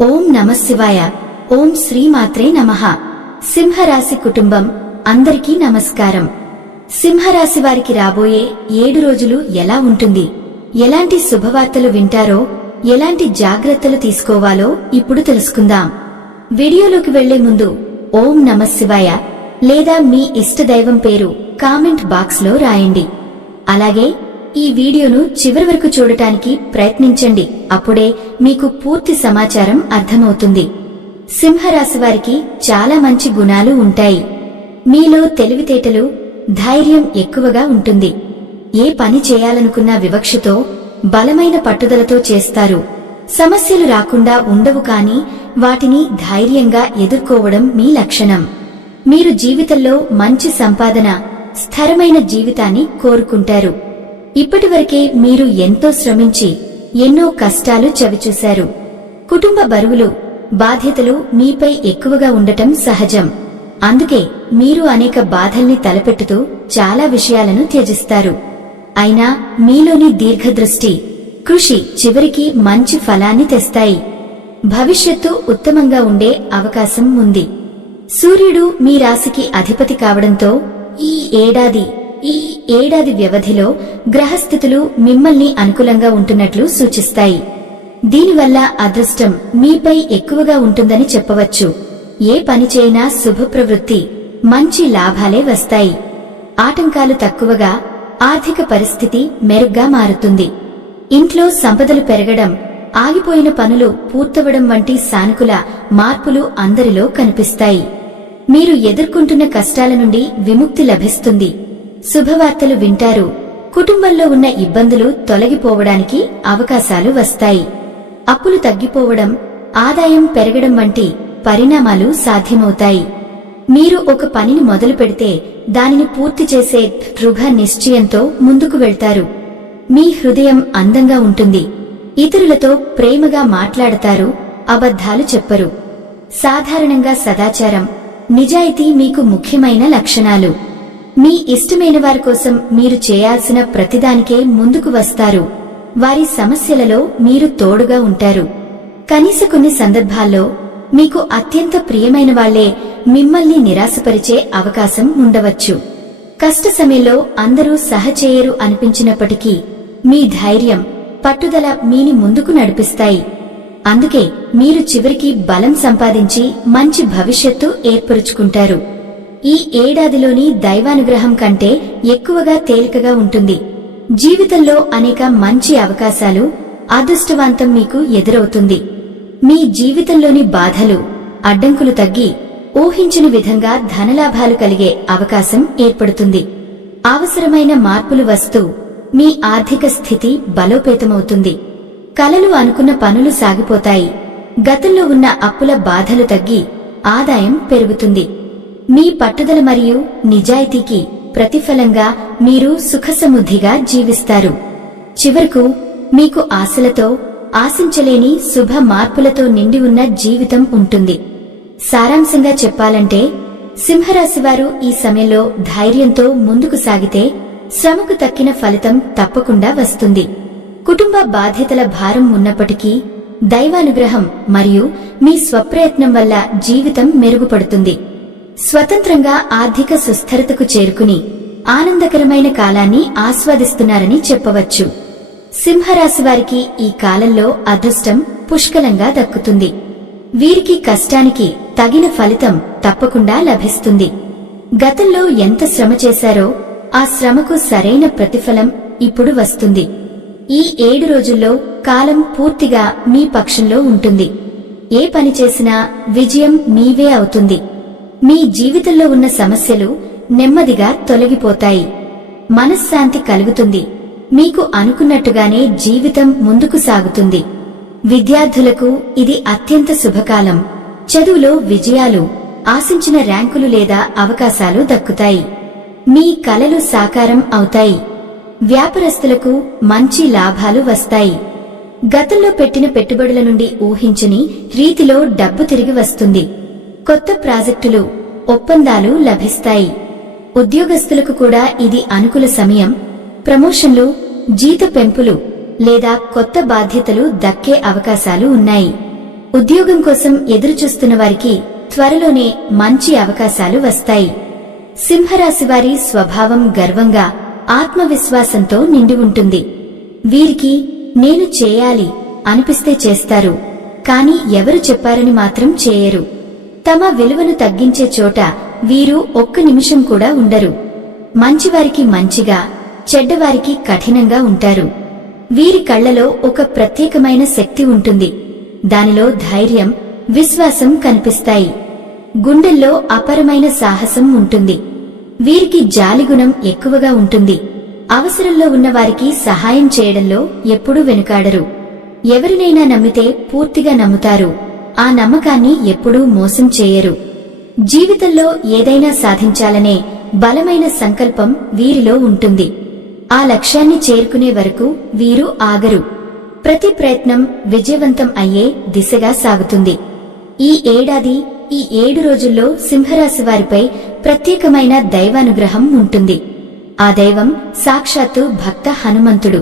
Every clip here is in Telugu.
ఓం నమఃశివాయ. ఓం శ్రీమాత్రే నమః. సింహరాశి కుటుంబం అందరికీ నమస్కారం. సింహరాశి వారికి రాబోయే 7 రోజులు ఎలా ఉంటుంది, ఎలాంటి శుభవార్తలు వింటారో, ఎలాంటి జాగ్రత్తలు తీసుకోవాలో ఇప్పుడు తెలుసుకుందాం. వీడియోలోకి వెళ్లే ముందు ఓం నమఃశివాయ లేదా మీ ఇష్టదైవం పేరు కామెంట్ బాక్స్ లో రాయండి. అలాగే ఈ వీడియోను చివరి వరకు చూడటానికి ప్రయత్నించండి. అప్పుడే మీకు పూర్తి సమాచారం అర్థమవుతుంది. సింహరాశి వారికి చాలా మంచి గుణాలు ఉంటాయి. మీలో తెలివితేటలు, ధైర్యం ఎక్కువగా ఉంటుంది. ఏ పని చేయాలనుకున్నా వివక్షతో, బలమైన పట్టుదలతో చేస్తారు. సమస్యలు రాకుండా ఉండవు, కానీ వాటిని ధైర్యంగా ఎదుర్కోవడం మీ లక్షణం. మీరు జీవితంలో మంచి సంపాదన, స్థిరమైన జీవితాన్ని కోరుకుంటారు. ఇప్పటివరకే మీరు ఎంతో శ్రమించి ఎన్నో కష్టాలు చవిచూశారు. కుటుంబ బరువులు, బాధ్యతలు మీపై ఎక్కువగా ఉండటం సహజం. అందుకే మీరు అనేక బాధల్ని తలపెట్టుతూ చాలా విషయాలను త్యజిస్తారు. అయినా మీలోని దీర్ఘదృష్టి, కృషి చివరికి మంచి ఫలాన్ని తెస్తాయి. భవిష్యత్తు ఉత్తమంగా ఉండే అవకాశం ఉంది. సూర్యుడు మీ రాశికి అధిపతి కావడంతో ఈ ఏడాది వ్యవధిలో గ్రహస్థితులు మిమ్మల్ని అనుకూలంగా ఉంటున్నట్లు సూచిస్తాయి. దీనివల్ల అదృష్టం మీపై ఎక్కువగా ఉంటుందని చెప్పవచ్చు. ఏ పని చేయినా శుభప్రవృత్తి, మంచి లాభాలే వస్తాయి. ఆటంకాలు తక్కువగా, ఆర్థిక పరిస్థితి మెరుగ్గా మారుతుంది. ఇంట్లో సంపదలు పెరగడం, ఆగిపోయిన పనులు పూర్తవడం వంటి సానుకూల మార్పులు అందరిలో కనిపిస్తాయి. మీరు ఎదుర్కొంటున్న కష్టాల నుండి విముక్తి లభిస్తుంది. శుభవార్తలు వింటారు. కుటుంబంలో ఉన్న ఇబ్బందులు తొలగిపోవడానికి అవకాశాలు వస్తాయి. అప్పులు తగ్గిపోవడం, ఆదాయం పెరగడం వంటి పరిణామాలు సాధ్యమవుతాయి. మీరు ఒక పనిని మొదలు పెడితే దానిని పూర్తి చేసే దృఢ నిశ్చయంతో ముందుకు వెళ్తారు. మీ హృదయం అందంగా ఉంటుంది. ఇతరులతో ప్రేమగా మాట్లాడతారు, అబద్ధాలు చెప్పరు. సాధారణంగా సదాచారం, నిజాయితీ మీకు ముఖ్యమైన లక్షణాలు. మీ ఇష్టమైన వారి కోసం మీరు చేయాల్సిన ప్రతిదానికే ముందుకు వస్తారు. వారి సమస్యలలో మీరు తోడుగా ఉంటారు. కనీస కొన్ని సందర్భాల్లో మీకు అత్యంత ప్రియమైన వాళ్లే మిమ్మల్ని నిరాశపరిచే అవకాశం ఉండవచ్చు. కష్ట సమయంలో అందరూ సహచేయరు అనిపించినప్పటికీ మీ ధైర్యం, పట్టుదల మీని ముందుకు నడిపిస్తాయి. అందుకే మీరు చివరికి బలం సంపాదించి మంచి భవిష్యత్తు ఏర్పరుచుకుంటారు. ఈ ఏడాదిలోని దైవానుగ్రహం కంటే ఎక్కువగా తేలికగా ఉంటుంది. జీవితంలో అనేక మంచి అవకాశాలు, అదృష్టవంతం మీకు ఎదురవుతుంది. మీ జీవితంలోని బాధలు, అడ్డంకులు తగ్గి ఊహించని విధంగా ధనలాభాలు కలిగే అవకాశం ఏర్పడుతుంది. అవసరమైన మార్పులు వస్తూ మీ ఆర్థిక స్థితి బలోపేతమవుతుంది. కలలు అనుకున్న పనులు సాగిపోతాయి. గతంలో ఉన్న అప్పుల బాధలు తగ్గి ఆదాయం పెరుగుతుంది. మీ పట్టుదల మరియు నిజాయితీకి ప్రతిఫలంగా మీరు సుఖసమృద్ధిగా జీవిస్తారు. చివరకు మీకు ఆశలతో, ఆశించలేని శుభ మార్పులతో నిండి ఉన్న జీవితం ఉంటుంది. సారాంశంగా చెప్పాలంటే, సింహరాశివారు ఈ సమయంలో ధైర్యంతో ముందుకు సాగితే శ్రమకు తక్కిన ఫలితం తప్పకుండా వస్తుంది. కుటుంబ బాధ్యతల భారం ఉన్నప్పటికీ దైవానుగ్రహం మరియు మీ స్వప్రయత్నం వల్ల జీవితం మెరుగుపడుతుంది. స్వతంత్రంగా ఆర్థిక సుస్థిరతకు చేరుకుని ఆనందకరమైన కాలాన్ని ఆస్వాదిస్తున్నారని చెప్పవచ్చు. సింహరాశివారికి ఈ కాలంలో అదృష్టం పుష్కలంగా దక్కుతుంది. వీరికి కష్టానికి తగిన ఫలితం తప్పకుండా లభిస్తుంది. గతంలో ఎంత శ్రమ చేశారో ఆ శ్రమకు సరైన ప్రతిఫలం ఇప్పుడు వస్తుంది. ఈ 7 రోజుల్లో కాలం పూర్తిగా మీ పక్షంలో ఉంటుంది. ఏ పని చేసినా విజయం మీవే అవుతుంది. మీ జీవితంలో ఉన్న సమస్యలు నెమ్మదిగా తొలగిపోతాయి. మనశ్శాంతి కలుగుతుంది. మీకు అనుకున్నట్టుగానే జీవితం ముందుకు సాగుతుంది. విద్యార్థులకు ఇది అత్యంత శుభకాలం. చదువులో విజయాలు, ఆశించిన ర్యాంకులు లేదా అవకాశాలు దక్కుతాయి. మీ కలలు సాకారం అవుతాయి. వ్యాపారస్తులకు మంచి లాభాలు వస్తాయి. గతంలో పెట్టిన పెట్టుబడుల నుండి ఊహించని రీతిలో డబ్బు తిరిగి వస్తుంది. కొత్త ప్రాజెక్టులు, ఒప్పందాలు లభిస్తాయి. ఉద్యోగస్తులకు కూడా ఇది అనుకూల సమయం. ప్రమోషన్లు, జీత పెంపులు లేదా కొత్త బాధ్యతలు దక్కే అవకాశాలు ఉన్నాయి. ఉద్యోగం కోసం ఎదురుచూస్తున్న వారికి త్వరలోనే మంచి అవకాశాలు వస్తాయి. సింహరాశివారి స్వభావం గర్వంగా, ఆత్మవిశ్వాసంతో నిండి ఉంటుంది. వీరికి నేను చేయాలి అనిపిస్తే చేస్తారు, కాని ఎవరు చెప్పారని మాత్రం చేయరు. తమ విలువను తగ్గించే చోట వీరు ఒక్క నిమిషం కూడా ఉండరు. మంచివారికి మంచిగా, చెడ్డవారికి కఠినంగా ఉంటారు. వీరి కళ్లలో ఒక ప్రత్యేకమైన శక్తి ఉంటుంది. దానిలో ధైర్యం, విశ్వాసం కనిపిస్తాయి. గుండెల్లో అపరమైన సాహసం ఉంటుంది. వీరికి జాలిగుణం ఎక్కువగా ఉంటుంది. అవసరంలో ఉన్నవారికి సహాయం చేయడంలో ఎప్పుడూ వెనుకాడరు. ఎవరినైనా నమ్మితే పూర్తిగా నమ్ముతారు. ఆ నమ్మకాన్ని ఎప్పుడూ మోసం చేయరు. జీవితంలో ఏదైనా సాధించాలనే బలమైన సంకల్పం వీరిలో ఉంటుంది. ఆ లక్ష్యాన్ని చేరుకునే వరకు వీరు ఆగరు. ప్రతి ప్రయత్నం విజయవంతం అయ్యే దిశగా సాగుతుంది. ఈ ఏడాది ఈ 7 రోజుల్లో సింహరాశి వారిపై ప్రత్యేకమైన దైవానుగ్రహం ఉంటుంది. ఆ దైవం సాక్షాత్తు భక్త హనుమంతుడు.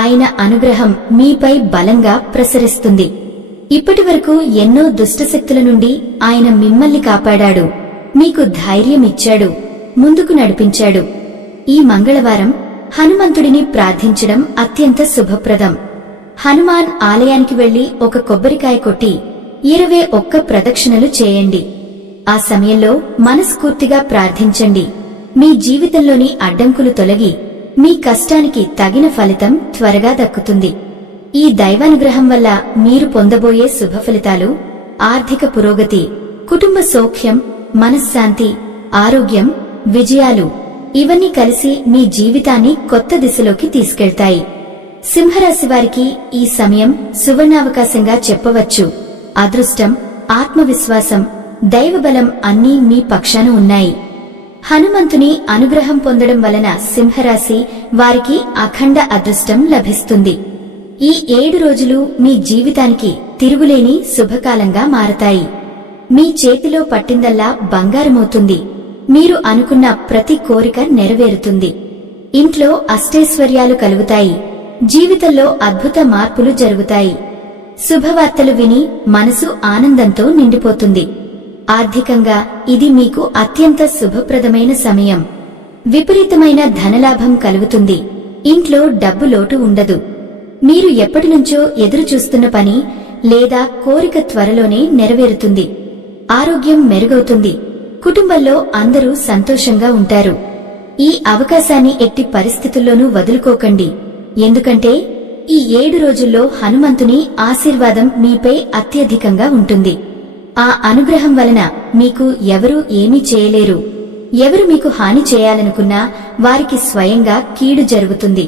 ఆయన అనుగ్రహం మీపై బలంగా ప్రసరిస్తుంది. ఇప్పటివరకు ఎన్నో దుష్టశక్తుల నుండి ఆయన మిమ్మల్ని కాపాడాడు. మీకు ధైర్యం ఇచ్చాడు, ముందుకు నడిపించాడు. ఈ మంగళవారం హనుమంతుడిని ప్రార్థించడం అత్యంత శుభప్రదం. హనుమాన్ ఆలయానికి వెళ్లి ఒక కొబ్బరికాయ కొట్టి 21 ప్రదక్షిణలు చేయండి. ఆ సమయంలో మనస్ఫూర్తిగా ప్రార్థించండి. మీ జీవితంలోని అడ్డంకులు తొలగి మీ కష్టానికి తగిన ఫలితం త్వరగా దక్కుతుంది. ఈ దైవానుగ్రహం వల్ల మీరు పొందబోయే శుభ ఫలితాలు ఆర్థిక పురోగతి, కుటుంబ సౌఖ్యం, మనశ్శాంతి, ఆరోగ్యం, విజయాలు ఇవన్నీ కలిసి మీ జీవితాన్ని కొత్త దిశలోకి తీసుకెళ్తాయి. సింహరాశి వారికి ఈ సమయం సువర్ణావకాశంగా చెప్పవచ్చు. అదృష్టం, ఆత్మవిశ్వాసం, దైవబలం అన్నీ మీ పక్షాన ఉన్నాయి. హనుమంతుని అనుగ్రహం పొందడం వలన సింహరాశి వారికి అఖండ అదృష్టం లభిస్తుంది. ఈ 7 రోజులు మీ జీవితానికి తిరుగులేని శుభకాలంగా మారతాయి. మీ చేతిలో పట్టిందల్లా బంగారమవుతుంది. మీరు అనుకున్న ప్రతి కోరిక నెరవేరుతుంది. ఇంట్లో అష్టైశ్వర్యాలు కలుగుతాయి. జీవితంలో అద్భుత మార్పులు జరుగుతాయి. శుభవార్తలు విని మనసు ఆనందంతో నిండిపోతుంది. ఆర్థికంగా ఇది మీకు అత్యంత శుభప్రదమైన సమయం. విపరీతమైన ధనలాభం కలుగుతుంది. ఇంట్లో డబ్బు లోటు ఉండదు. మీరు ఎప్పటినుంచో ఎదురుచూస్తున్న పని లేదా కోరిక త్వరలోనే నెరవేరుతుంది. ఆరోగ్యం మెరుగవుతుంది. కుటుంబంలో అందరూ సంతోషంగా ఉంటారు. ఈ అవకాశాన్ని ఎట్టి పరిస్థితుల్లోనూ వదులుకోకండి. ఎందుకంటే ఈ 7 రోజుల్లో హనుమంతుని ఆశీర్వాదం మీపై అత్యధికంగా ఉంటుంది. ఆ అనుగ్రహం వలన మీకు ఎవరూ ఏమీ చేయలేరు. ఎవరు మీకు హాని చేయాలనుకున్నా వారికి స్వయంగా కీడు జరుగుతుంది.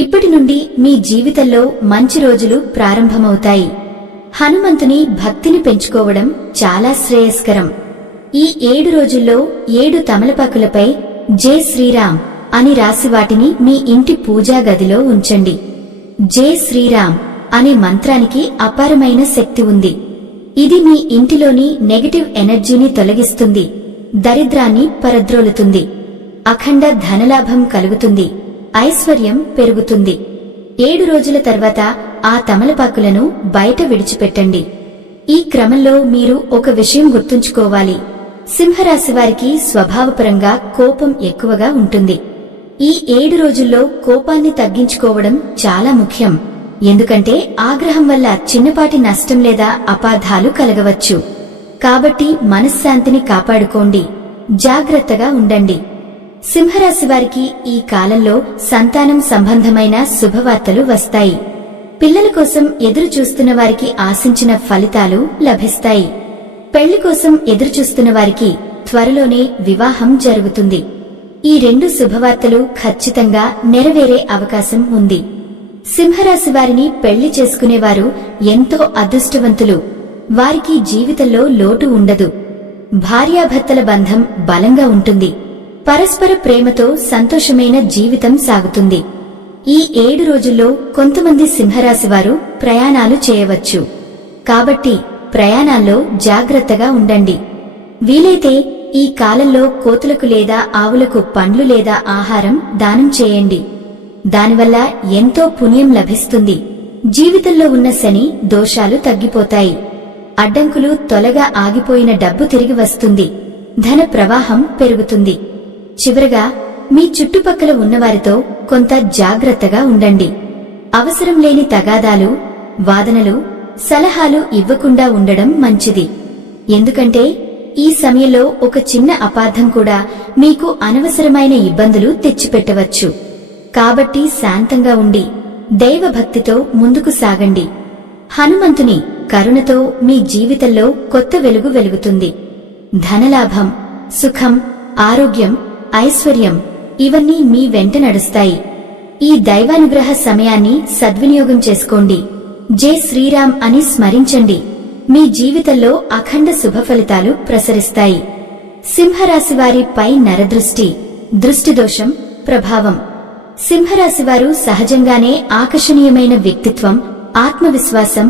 ఇప్పటి నుండి మీ జీవితంలో మంచి రోజులు ప్రారంభమవుతాయి. హనుమంతుని భక్తిని పెంచుకోవడం చాలా శ్రేయస్కరం. ఈ 7 రోజుల్లో 7 తమలపాకులపై జై శ్రీరామ్ అని రాసి వాటిని మీ ఇంటి పూజా గదిలో ఉంచండి. జై శ్రీరామ్ అనే మంత్రానికి అపారమైన శక్తి ఉంది. ఇది మీ ఇంటిలోని నెగటివ్ ఎనర్జీని తొలగిస్తుంది. దరిద్రాన్ని పరద్రోలుతుంది. అఖండ ధనలాభం కలుగుతుంది. ఐశ్వర్యం పెరుగుతుంది. 7 రోజుల తర్వాత ఆ తమలపాకులను బయట విడిచిపెట్టండి. ఈ క్రమంలో మీరు ఒక విషయం గుర్తుంచుకోవాలి. సింహరాశివారికి స్వభావపరంగా కోపం ఎక్కువగా ఉంటుంది. ఈ 7 రోజుల్లో కోపాన్ని తగ్గించుకోవడం చాలా ముఖ్యం. ఎందుకంటే ఆగ్రహం వల్ల చిన్నపాటి నష్టం లేదా అపార్థాలు కలగవచ్చు. కాబట్టి మనశ్శాంతిని కాపాడుకోండి. జాగ్రత్తగా ఉండండి. సింహరాశివారికి ఈ కాలంలో సంతానం సంబంధమైన శుభవార్తలు వస్తాయి. పిల్లల కోసం ఎదురు చూస్తున్న వారికి ఆశించిన ఫలితాలు లభిస్తాయి. పెళ్లి కోసం ఎదురుచూస్తున్న వారికి త్వరలోనే వివాహం జరుగుతుంది. ఈ 2 శుభవార్తలు ఖచ్చితంగా నెరవేరే అవకాశం ఉంది. సింహరాశి వారిని పెళ్లి చేసుకునేవారు ఎంతో అదృష్టవంతులు. వారికి జీవితంలో లోటు ఉండదు. భార్యాభర్తల బంధం బలంగా ఉంటుంది. పరస్పర ప్రేమతో సంతోషమైన జీవితం సాగుతుంది. ఈ 7 రోజుల్లో కొంతమంది సింహరాశివారు ప్రయాణాలు చేయవచ్చు. కాబట్టి ప్రయాణాల్లో జాగ్రత్తగా ఉండండి. వీలైతే ఈ కాలంలో కోతులకు లేదా ఆవులకు పండ్లు లేదా ఆహారం దానం చేయండి. దానివల్ల ఎంతో పుణ్యం లభిస్తుంది. జీవితంలో ఉన్న శని దోషాలు తగ్గిపోతాయి. అడ్డంకులు తొలగా ఆగిపోయిన డబ్బు తిరిగి వస్తుంది. ధన ప్రవాహం పెరుగుతుంది. చివరగా మీ చుట్టుపక్కల ఉన్నవారితో కొంత జాగ్రత్తగా ఉండండి. అవసరం లేని తగాదాలు, వాదనలు, సలహాలు ఇవ్వకుండా ఉండడం మంచిది. ఎందుకంటే ఈ సమయంలో ఒక చిన్న అపార్థం కూడా మీకు అనవసరమైన ఇబ్బందులు తెచ్చిపెట్టవచ్చు. కాబట్టి శాంతంగా ఉండి దైవభక్తితో ముందుకు సాగండి. హనుమంతుని కరుణతో మీ జీవితంలో కొత్త వెలుగు వెలుగుతుంది. ధనలాభం, సుఖం, ఆరోగ్యం, ఐశ్వర్యం ఇవన్నీ మీ వెంట నడుస్తాయి. ఈ దైవానుగ్రహ సమయాన్ని సద్వినియోగం చేసుకోండి. జై శ్రీరామ్ అని స్మరించండి. మీ జీవితంలో అఖండ శుభఫలితాలు ప్రసరిస్తాయి. సింహరాశివారి పై నరదృష్టి, దృష్టిదోషం ప్రభావం. సింహరాశివారు సహజంగానే ఆకర్షణీయమైన వ్యక్తిత్వం, ఆత్మవిశ్వాసం,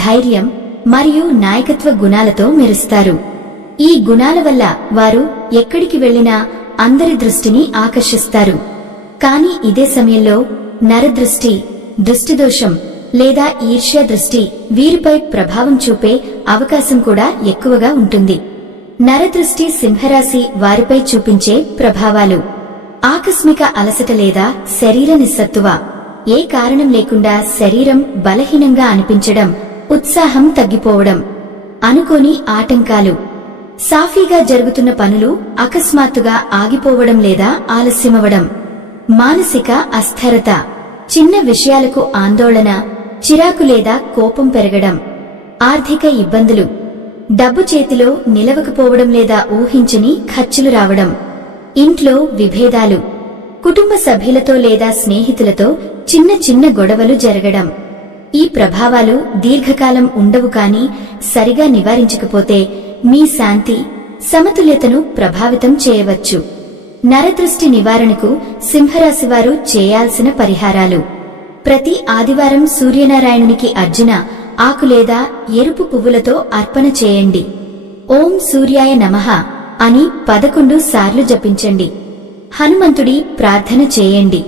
ధైర్యం మరియు నాయకత్వ గుణాలతో మెరుస్తారు. ఈ గుణాల వల్ల వారు ఎక్కడికి వెళ్లినా అందరి దృష్టిని ఆకర్షిస్తారు. కానీ ఇదే సమయంలో నరదృష్టి, దృష్టిదోషం లేదా ఈర్ష్య దృష్టి వీరిపై ప్రభావం చూపే అవకాశం కూడా ఎక్కువగా ఉంటుంది. నరదృష్టి సింహరాశి వారిపై చూపించే ప్రభావాలు: ఆకస్మిక అలసట లేదా శరీర నిస్సత్తువ, ఏ కారణం లేకుండా శరీరం బలహీనంగా అనిపించడం, ఉత్సాహం తగ్గిపోవడం, అనుకోని ఆటంకాలు, సాఫీగా జరుగుతున్న పనులు అకస్మాత్తుగా ఆగిపోవడం లేదా ఆలస్యమవడం, మానసిక అస్థిరత, చిన్న విషయాలకు ఆందోళన, చిరాకు లేదా కోపం పెరగడం, ఆర్థిక ఇబ్బందులు, డబ్బు చేతిలో నిలవకపోవడం లేదా ఊహించని ఖర్చులు రావడం, ఇంట్లో విభేదాలు, కుటుంబ సభ్యులతో లేదా స్నేహితులతో చిన్న చిన్న గొడవలు జరగడం. ఈ ప్రభావాలు దీర్ఘకాలం ఉండవు, కానీ సరిగా నివారించకపోతే మీ శాంతి, సమతుల్యతను ప్రభావితం చేయవచ్చు. నరదృష్టి నివారణకు సింహరాశివారు చేయాల్సిన పరిహారాలు: ప్రతి ఆదివారం సూర్యనారాయణునికి అర్జున ఆకు లేదా ఎరుపు పువ్వులతో అర్పణ చేయండి. ఓం సూర్యాయ నమః అని 11 సార్లు జపించండి. హనుమంతుడి ప్రార్థన చేయండి.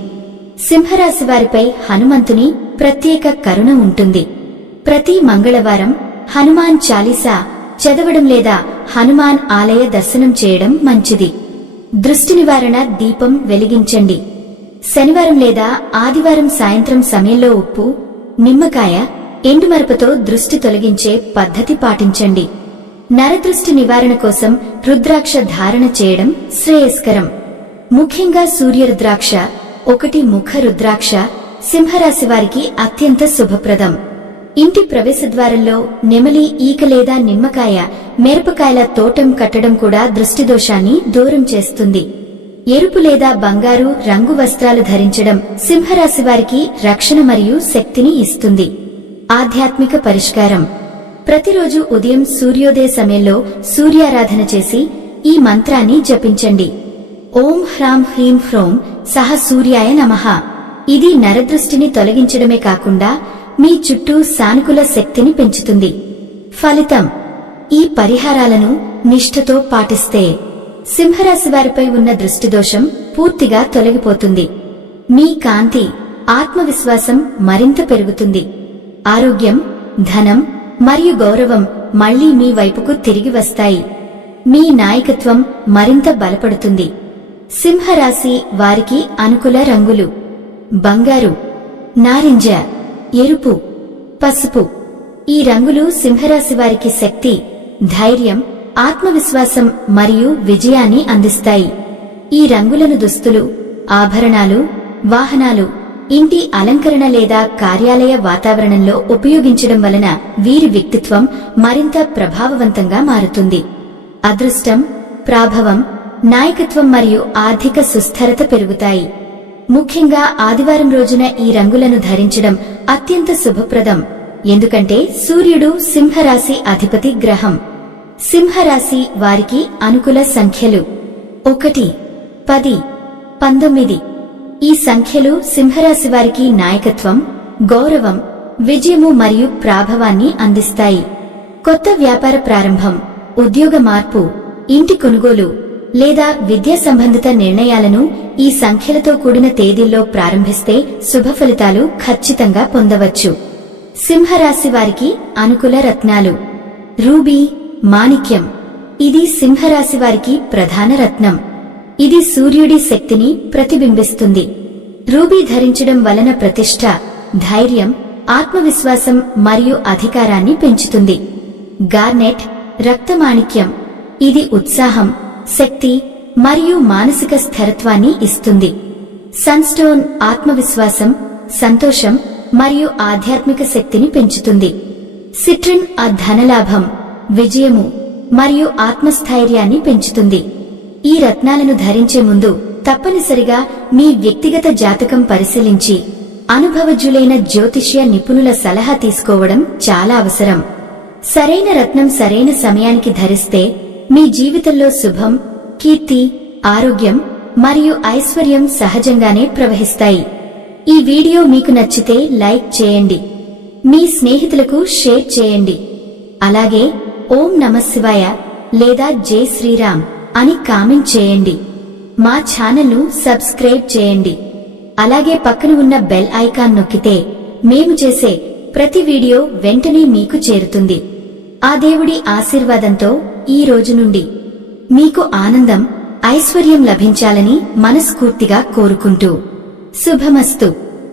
సింహరాశివారిపై హనుమంతుని ప్రత్యేక కరుణ ఉంటుంది. ప్రతి మంగళవారం హనుమాన్ చాలీసా చదవడం లేదా హనుమాన్ ఆలయ దర్శనం చేయడం మంచిది. దృష్టి నివారణ దీపం వెలిగించండి. శనివారం లేదా ఆదివారం సాయంత్రం సమయంలో ఉప్పు, నిమ్మకాయ, ఎండుమరపతో దృష్టి తొలగించే పద్ధతి పాటించండి. నరదృష్టి నివారణ కోసం రుద్రాక్ష ధారణ చేయడం శ్రేయస్కరం. ముఖ్యంగా సూర్యరుద్రాక్ష, 1 ముఖ రుద్రాక్ష సింహరాశివారికి అత్యంత శుభప్రదం. ఇంటి ప్రవేశద్వారంలో నెమలి ఈక లేదా నిమ్మకాయ, మిరపకాయల తోటం కట్టడం కూడా దృష్టిదోషాన్ని దూరం చేస్తుంది. ఎరుపు లేదా బంగారు రంగు వస్త్రాలు ధరించడం సింహరాశివారికి రక్షణ మరియు శక్తిని ఇస్తుంది. ఆధ్యాత్మిక పరిష్కారం: ప్రతిరోజు ఉదయం సూర్యోదయ సమయంలో సూర్యారాధన చేసి ఈ మంత్రాన్ని జపించండి. ఓం హ్రాం హ్రీం హ్రోం సహ సూర్యాయ నమః. ఇది నరదృష్టిని తొలగించడమే కాకుండా మీ చుట్టూ సానుకూల శక్తిని పెంచుతుంది. ఫలితం: ఈ పరిహారాలను నిష్ఠతో పాటిస్తే సింహరాశివారిపై ఉన్న దృష్టిదోషం పూర్తిగా తొలగిపోతుంది. మీ కాంతి, ఆత్మవిశ్వాసం మరింత పెరుగుతుంది. ఆరోగ్యం, ధనం మరియు గౌరవం మళ్లీ మీ వైపుకు తిరిగి వస్తాయి. మీ నాయకత్వం మరింత బలపడుతుంది. సింహరాశి వారికి అనుకూల రంగులు: బంగారు, నారింజ, ఎరుపు, పసుపు. ఈ రంగులు సింహరాశి వారికి శక్తి, ధైర్యం, ఆత్మవిశ్వాసం మరియు విజయాన్ని అందిస్తాయి. ఈ రంగులను దుస్తులు, ఆభరణాలు, వాహనాలు, ఇంటి అలంకరణ లేదా కార్యాలయ వాతావరణంలో ఉపయోగించడం వలన వీరి వ్యక్తిత్వం మరింత ప్రభావవంతంగా మారుతుంది. అదృష్టం, ప్రాభవం, నాయకత్వం మరియు ఆర్థిక సుస్థిరత పెరుగుతాయి. ముఖ్యంగా ఆదివారం రోజున ఈ రంగులను ధరించడం అత్యంత శుభప్రదం, ఎందుకంటే సూర్యుడు సింహరాశి అధిపతి గ్రహం. సింహరాశి వారికి అనుకూల సంఖ్యలు: 1, 10, 19. ఈ సంఖ్యలు సింహరాశి వారికి నాయకత్వం, గౌరవం, విజయము మరియు ప్రాభవాన్ని అందిస్తాయి. కొత్త వ్యాపార ప్రారంభం, ఉద్యోగ మార్పు, ఇంటి కొనుగోలు లేదా విద్యా సంబంధిత నిర్ణయాలను ఈ సంఖ్యలతో కూడిన తేదీల్లో ప్రారంభిస్తే శుభ ఫలితాలు ఖచ్చితంగా పొందవచ్చు. సింహరాశి వారికి అనుకూల రత్నాలు: రూబీ మాణిక్యం. ఇది సింహరాశి వారికి ప్రధాన రత్నం. ఇది సూర్యుడి శక్తిని ప్రతిబింబిస్తుంది. రూబీ ధరించడం వలన ప్రతిష్ఠ, ధైర్యం, ఆత్మవిశ్వాసం మరియు అధికారాన్ని పెంచుతుంది. గార్నెట్ రక్తమాణిక్యం. ఇది ఉత్సాహం, శక్తి మరియు మానసిక స్థిరత్వాన్ని ఇస్తుంది. సన్స్టోన్ ఆత్మవిశ్వాసం, సంతోషం మరియు ఆధ్యాత్మిక శక్తిని పెంచుతుంది. సిట్రిన్ ధనలాభం, విజయము మరియు ఆత్మస్థైర్యాన్ని పెంచుతుంది. ఈ రత్నాలను ధరించే ముందు తప్పనిసరిగా మీ వ్యక్తిగత జాతకం పరిశీలించి అనుభవజ్ఞులైన జ్యోతిష్య నిపుణుల సలహా తీసుకోవడం చాలా అవసరం. సరైన రత్నం సరైన సమయానికి ధరిస్తే మీ జీవితంలో శుభం, కీర్తి, ఆరోగ్యం మరియు ఐశ్వర్యం సహజంగానే ప్రవహిస్తాయి. ఈ వీడియో మీకు నచ్చితే లైక్ చేయండి, మీ స్నేహితులకు షేర్ చేయండి. అలాగే ఓం నమఃశివాయ లేదా జై శ్రీరామ్ అని కామెంట్ చేయండి. మా ఛానల్ను సబ్స్క్రైబ్ చేయండి. అలాగే పక్కన ఉన్న బెల్ ఐకాన్ నొక్కితే మేము చేసే ప్రతి వీడియో వెంటనే మీకు చేరుతుంది. ఆ దేవుడి ఆశీర్వాదంతో ఈ రోజు నుండి మీకు ఆనందం, ఐశ్వర్యం లభించాలని మనస్ఫూర్తిగా కోరుకుంటూ శుభమస్తు.